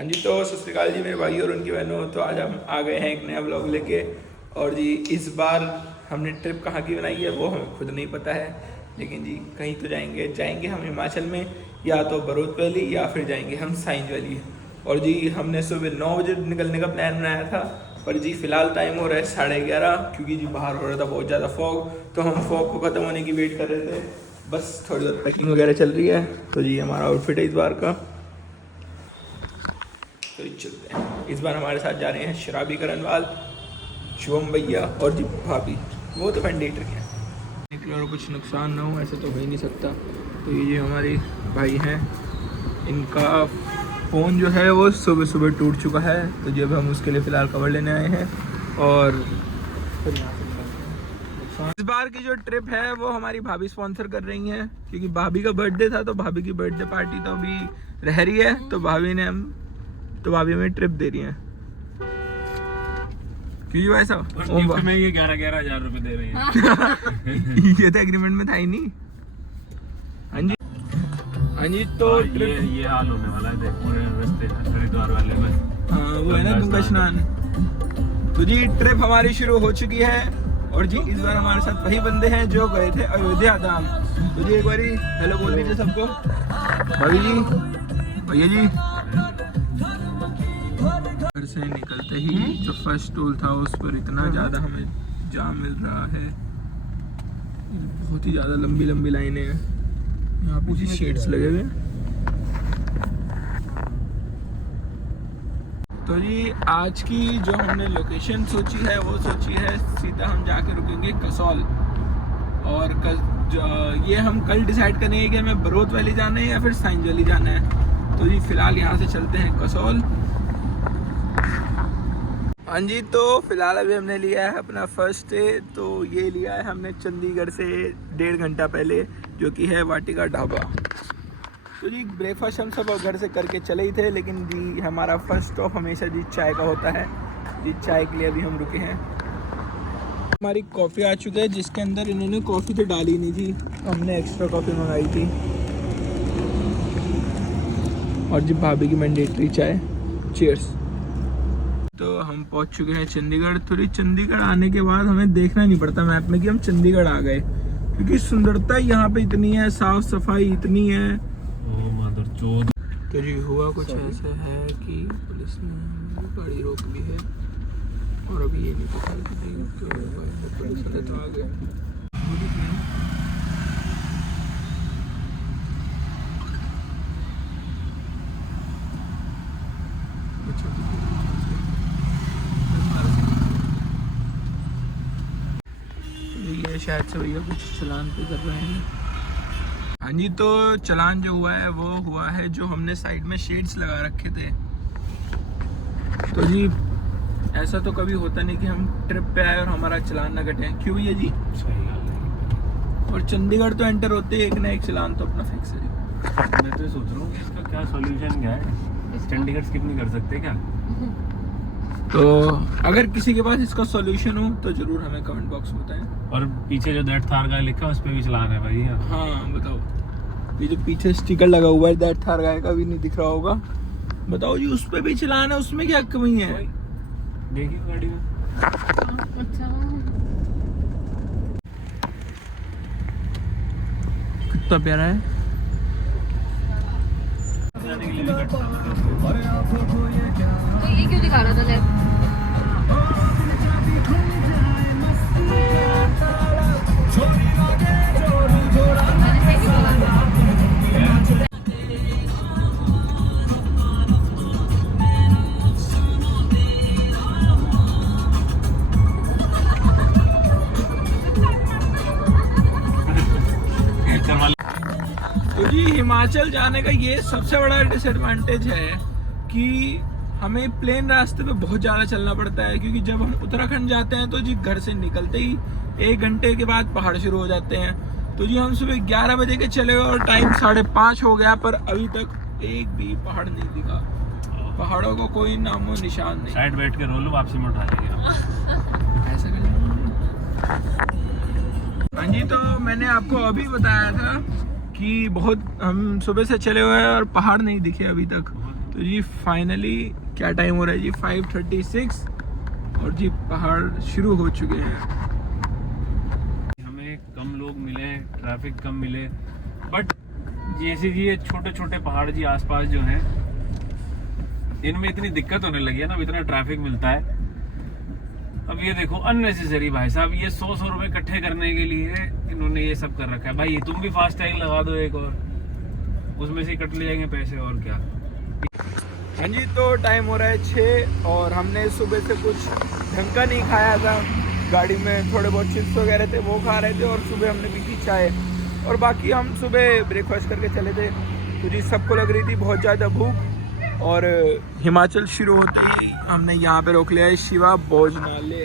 हाँ जी, तो सत श्री अकाल जी मेरे भाई और उनकी बहनों। तो आज हम आ गए हैं एक नया ब्लॉग लेके। और जी इस बार हमने ट्रिप कहाँ की बनाई है वो हमें खुद नहीं पता है, लेकिन जी कहीं तो जाएंगे हम हिमाचल में, या तो बरोत वैली या फिर जाएंगे हम साइंज वैली। और जी हमने सुबह 9 बजे निकलने का प्लान बनाया था, पर जी फ़िलहाल टाइम हो रहा है 11:30, क्योंकि जी बाहर हो रहा था बहुत ज़्यादा फॉग। तो हम फॉग को ख़त्म होने की वेट कर रहे थे, बस थोड़ी बहुत पैकिंग वगैरह चल रही है। तो जी हमारा आउटफिट है इस बार का, तो चलते हैं। इस बार हमारे साथ जा रहे हैं शराबी करणवाल, शुभम भैया और जी भाभी, वो तो मैंडेटरी हैं। निकले और कुछ नुकसान ना हो, ऐसा तो हो ही नहीं सकता। तो ये हमारे भाई हैं, इनका फ़ोन जो है वो सुबह सुबह टूट चुका है, तो जब हम उसके लिए फ़िलहाल कवर लेने आए हैं। और इस बार की जो ट्रिप है वो हमारी भाभी स्पॉन्सर कर रही हैं, क्योंकि भाभी का बर्थडे था, तो भाभी की बर्थडे पार्टी तो अभी रह रही है, तो भाभी हमें ट्रिप दे रही हैं। क्यों ऐसा में ये 11,000 रुपए दे रही है। ये तो एग्रीमेंट में था ही नहीं। हाँ जी तो ये हाल होने वाला है, देख पूरे रास्ते हरिद्वार वाले में। हाँ वो है ना गंगा स्नान। तो जी ट्रिप हमारी शुरू हो चुकी है, और जी इस बार हमारे साथ वही बंदे हैं जो गए थे अयोध्या धाम। तो जी एक बारी हेलो बोल दीजिए सबको। भाभी जी, भैया जी। घर से निकलते ही जो फर्स्ट टोल था उस पर इतना ज़्यादा हमें जाम मिल रहा है, बहुत ही ज़्यादा लंबी लंबी लाइनें हैं। यहाँ पे जी शेड्स लगे हुए हैं। तो जी आज की जो हमने लोकेशन सोची है वो सोची है सीधा हम जाके रुकेंगे कसौल। और ये हम कल डिसाइड करेंगे कि हमें बरोत वैली जाना है या फिर साइंज वैली जाना है। तो जी फिलहाल यहाँ से चलते हैं कसौल। हाँ जी तो फिलहाल अभी हमने लिया है अपना फर्स्ट डे। तो ये लिया है हमने चंडीगढ़ से 1.5 घंटा पहले, जो कि है वाटिका ढाबा। तो जी ब्रेकफास्ट हम सब घर से करके चले ही थे, लेकिन जी हमारा फर्स्ट स्टॉप हमेशा जी चाय का होता है। जी चाय के लिए अभी हम रुके हैं। हमारी कॉफ़ी आ चुकी है, जिसके अंदर इन्होंने कॉफ़ी तो डाली नहीं थी, हमने एक्स्ट्रा कॉफ़ी मंगाई थी। और जी भाभी की मैंडेटरी चाय, चीयर्स। तो हम पहुंच चुके हैं चंडीगढ़। थोड़ी चंडीगढ़ आने के बाद हमें देखना नहीं पड़ता मैप में कि हम चंडीगढ़ आ गए, क्योंकि सुंदरता यहाँ पे इतनी है, साफ सफाई इतनी है। तो जी हुआ कुछ ऐसा है कि पुलिस ने गाड़ी रोक ली है, और अभी ये नहीं पता कि पुलिस वाले तो आ गए। ये शायद से भैया कुछ चलान पे कर रहे हैं। हाँ जी तो चलान जो हुआ है वो हुआ है जो हमने साइड में शेड्स लगा रखे थे। तो जी ऐसा तो कभी होता नहीं कि हम ट्रिप पे आए और हमारा चलान ना कटे। क्यों भैया जी? सही है। और चंडीगढ़ तो एंटर होते ही एक ना एक चलान तो अपना फिक्स है। मैं तो सोच रहा हूँ कि इसका क्या सॉल्यूशन क्या है, चंडीगढ़ स्किप नहीं कर सकते क्या? तो अगर किसी के पास इसका सॉल्यूशन हो तो जरूर हमें कमेंट बॉक्स में बताएं। और पीछे जो दैट थार गाय लिखा है उस पे भी चलान है भाई। हाँ बताओ, ये जो पीछे स्टिकर लगा हुआ है दैट थार गाय का भी नहीं दिख रहा होगा, बताओ जी उस पे भी चलान है, उसमें क्या कमी है? देखिए गाड़ी में। कितना प्यारा है। तो ये क्यों दिखा रहा था लेफ्ट? तो जी हिमाचल जाने का ये सबसे बड़ा डिसएडवांटेज है कि हमें प्लेन रास्ते पे बहुत ज़्यादा चलना पड़ता है, क्योंकि जब हम उत्तराखंड जाते हैं तो जी घर से निकलते ही 1 घंटे के बाद पहाड़ शुरू हो जाते हैं। तो जी हम सुबह 11 बजे के चले गए और टाइम 5:30 हो गया, पर अभी तक एक भी पहाड़ नहीं दिखा। पहाड़ों को कोई नामो निशान नहीं। साइड बैठ के रोलो, वापसी में उठा लेंगे। ऐसा कर। हाँ जी तो मैंने आपको अभी बताया था कि बहुत हम सुबह से चले हुए हैं और पहाड़ नहीं दिखे अभी तक। तो जी फाइनली क्या टाइम हो रहा है जी 5:36 और जी पहाड़ शुरू हो चुके हैं। हमें कम लोग मिले, ट्रैफिक कम मिले, बट जैसे कि ये छोटे छोटे पहाड़ जी आसपास जो हैं इनमें इतनी दिक्कत होने लगी है ना, अब इतना ट्रैफिक मिलता है। अब ये देखो अननेसेसरी भाई साहब, ये 100 रुपए इकट्ठे करने के लिए इन्होंने ये सब कर रखा है। भाई तुम भी फास्ट टैग लगा दो एक और, उसमें से कट ले जाएंगे पैसे और क्या। हाँ जी, तो टाइम हो रहा है 6 और हमने सुबह से कुछ ढंग का नहीं खाया था। गाड़ी में थोड़े बहुत चिप्स वगैरह थे वो खा रहे थे और सुबह हमने पी थी चाय, और बाकी हम सुबह ब्रेकफास्ट करके चले थे। तो जी सबको लग रही थी बहुत ज़्यादा भूख, और हिमाचल शुरू होते ही हमने यहाँ पे रोक लिया है शिवा भोजनालय।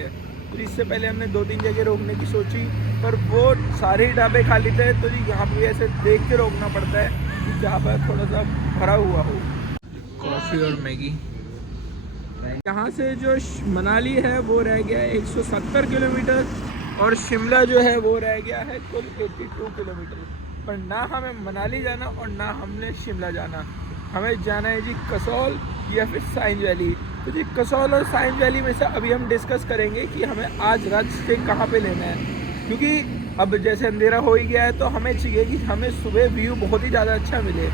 तो इससे पहले हमने 2-3 जगह रोकने की सोची, पर वो सारे ही ढाबे खाली थे। तो जी यहाँ पे ऐसे देख के रोकना पड़ता है कि जहाँ पर थोड़ा सा भरा हुआ हो। कॉफ़ी और मैगी। यहाँ से जो मनाली है वो रह गया है 170 किलोमीटर, और शिमला जो है वो रह गया है कुल 82 किलोमीटर। पर ना हमें मनाली जाना और ना हमने शिमला जाना, हमें जाना है जी कसौल या फिर साइंज वैली। तो जी कसौल और साइंज वैली में से अभी हम डिस्कस करेंगे कि हमें आज रात स्टे कहाँ पे लेना है, क्योंकि अब जैसे अंधेरा हो ही गया है तो हमें चाहिए कि हमें सुबह व्यू बहुत ही ज़्यादा अच्छा मिले।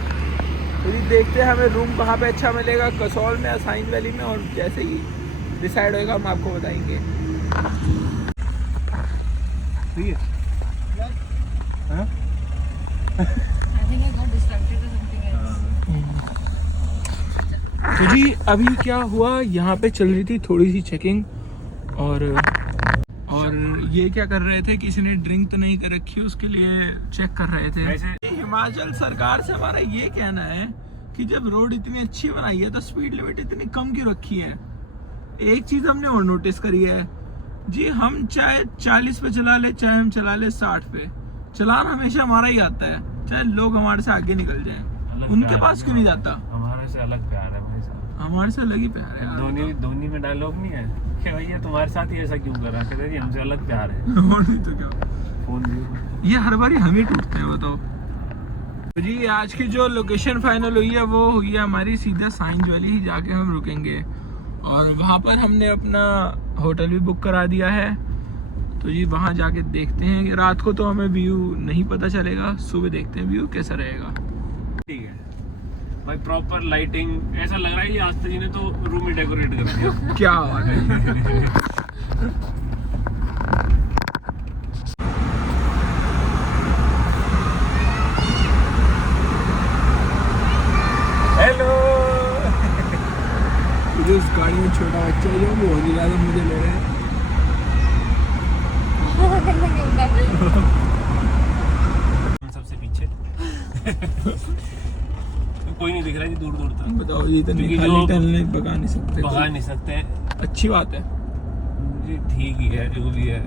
तो जी देखते हैं हमें रूम कहाँ पे अच्छा मिलेगा, कसौल में या साइंज वैली में, और जैसे ही डिसाइड होएगा हम आपको बताएंगे। हाँ? I think I got distracted or something else. तो जी अभी क्या हुआ, यहाँ पे चल रही थी थोड़ी सी चेकिंग, और ये क्या कर रहे थे, किसी ने ड्रिंक तो नहीं कर रखी उसके लिए चेक कर रहे थे। वैसे हिमाचल सरकार से हमारा ये कहना है कि जब रोड इतनी अच्छी बनाई है तो स्पीड लिमिट इतनी कम क्यों रखी है। एक चीज़ हमने और नोटिस करी है जी, हम चाहे 40 पे चला ले चाहे हम चला ले 60 पे, चलान हमेशा हमारा ही आता है, चाहे लोग हमारे से आगे निकल जाएं। उनके पास क्यों नहीं जाता? हमारे से अलग प्यार है भाई साहब, हमारे से अलग ही प्यार है यार। धोनी में डायलॉग नहीं है कि भैया तुम्हारे साथ ही ऐसा क्यों कर रहा है, कहते हैं जी हमसे अलग प्यार है। और नहीं तो क्या, फोन दियो। ये हर बार हम ही टूटते हैं बताओ। तो जी आज की जो लोकेशन फाइनल हुई है वो हुई है हमारी सीधा साइंज वैली ही जाके हम रुकेंगे, और वहाँ पर हमने अपना होटल भी बुक करा दिया है। तो जी वहाँ जाके देखते हैं, रात को तो हमें व्यू नहीं पता चलेगा, सुबह देखते हैं व्यू कैसा रहेगा। ठीक है भाई, प्रॉपर लाइटिंग, ऐसा लग रहा है कि आस्था जी ने तो रूम ही डेकोरेट कर दिया। क्या बात है। हेलो। उस गाड़ी में छोटा बच्चा है जो बहुत ही ज़्यादा मुझे ले रहे हैं। सबसे पीछे कोई नहीं दिख रहा है जी दूर दूर तक। बताओ जी, इतनी क्योंकि खाली जो टहलने भगा नहीं सकते, भगा नहीं सकते। अच्छी बात है जी ठीक ही है जो भी है।